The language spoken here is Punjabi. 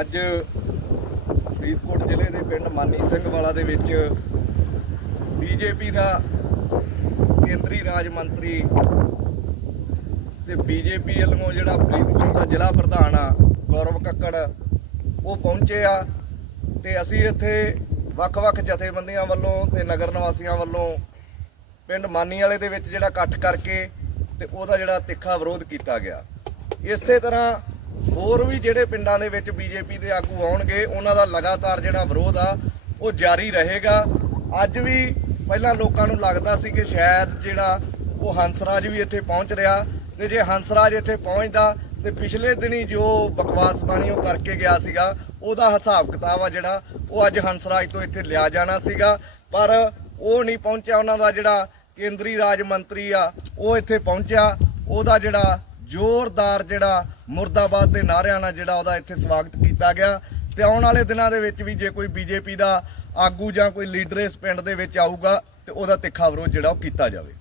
ਅੱਜ ਫਰੀਦਕੋਟ ਜ਼ਿਲ੍ਹੇ ਦੇ ਪਿੰਡ ਮਾਨੀ ਸਿੰਘ ਵਾਲਾ ਦੇ ਵਿੱਚ ਬੀਜੇਪੀ ਦਾ ਕੇਂਦਰੀ ਰਾਜ ਮੰਤਰੀ ਤੇ ਬੀਜੇਪੀ ਵੱਲੋਂ ਜਿਹੜਾ ਫਰੀਦਕੋਟ ਦਾ ਜ਼ਿਲ੍ਹਾ ਪ੍ਰਧਾਨ ਆ, ਗੌਰਵ ਕੱਕੜ, ਉਹ ਪਹੁੰਚੇ ਆ ਤੇ ਅਸੀਂ ਇੱਥੇ ਵੱਖ-ਵੱਖ ਜਥੇਬੰਦੀਆਂ ਵੱਲੋਂ ਤੇ ਨਗਰ ਨਿਵਾਸੀਆਂ ਵੱਲੋਂ ਪਿੰਡ ਮਾਨੀ ਵਾਲੇ ਦੇ ਵਿੱਚ ਜਿਹੜਾ ਇਕੱਠ ਕਰਕੇ ਤੇ ਉਹਦਾ ਜਿਹੜਾ ਤਿੱਖਾ ਵਿਰੋਧ ਕੀਤਾ ਗਿਆ। ਇਸੇ ਤਰ੍ਹਾਂ ਹੋਰ ਵੀ ਜਿਹੜੇ ਪਿੰਡਾਂ ਦੇ ਵਿੱਚ ਬੀਜੇਪੀ ਦੇ ਆਗੂ ਆਉਣਗੇ, ਉਹਨਾਂ ਦਾ ਲਗਾਤਾਰ ਜਿਹੜਾ ਵਿਰੋਧ ਆ, ਉਹ ਜਾਰੀ ਰਹੇਗਾ। ਅੱਜ ਵੀ ਪਹਿਲਾਂ ਲੋਕਾਂ ਨੂੰ ਲੱਗਦਾ ਸੀ ਕਿ ਸ਼ਾਇਦ ਜਿਹੜਾ ਉਹ ਹੰਸਰਾਜ ਵੀ ਇੱਥੇ ਪਹੁੰਚ ਰਿਹਾ ਤੇ ਜੇ ਹੰਸਰਾਜ ਇੱਥੇ ਪਹੁੰਚਦਾ ਤੇ ਪਿਛਲੇ ਦਿਨੀ ਜੋ ਬਕਵਾਸ ਬਾਣੀ ਉਹ ਕਰਕੇ ਗਿਆ ਸੀਗਾ, ਉਹਦਾ ਹਿਸਾਬ ਕਿਤਾਬ ਆ ਜਿਹੜਾ, ਉਹ ਅੱਜ ਹੰਸਰਾਜ ਤੋਂ ਇੱਥੇ ਲਿਆ ਜਾਣਾ ਸੀਗਾ। ਪਰ ਉਹ ਨਹੀਂ ਪਹੁੰਚਿਆ, ਉਹਨਾਂ ਦਾ ਜਿਹੜਾ ਕੇਂਦਰੀ ਰਾਜ ਮੰਤਰੀ ਆ, ਉਹ ਇੱਥੇ ਪਹੁੰਚਿਆ। ਉਹਦਾ ਜਿਹੜਾ ਜ਼ੋਰਦਾਰ ਜਿਹੜਾ ਮੁਰਦਾਬਾਦ ਦੇ ਨਾਅਰਿਆਂ ਨਾਲ ਜਿਹੜਾ ਉਹਦਾ ਇੱਥੇ ਸਵਾਗਤ ਕੀਤਾ ਗਿਆ। ਤੇ ਆਉਣ ਵਾਲੇ ਦਿਨਾਂ ਦੇ ਵਿੱਚ ਵੀ ਜੇ ਕੋਈ ਬੀਜੇਪੀ ਦਾ ਆਗੂ ਜਾਂ ਕੋਈ ਲੀਡਰ ਇਸ ਪਿੰਡ ਦੇ ਵਿੱਚ ਆਊਗਾ, ਤੇ ਉਹਦਾ ਤਿੱਖਾ ਵਿਰੋਧ ਜਿਹੜਾ ਉਹ ਕੀਤਾ ਜਾਵੇ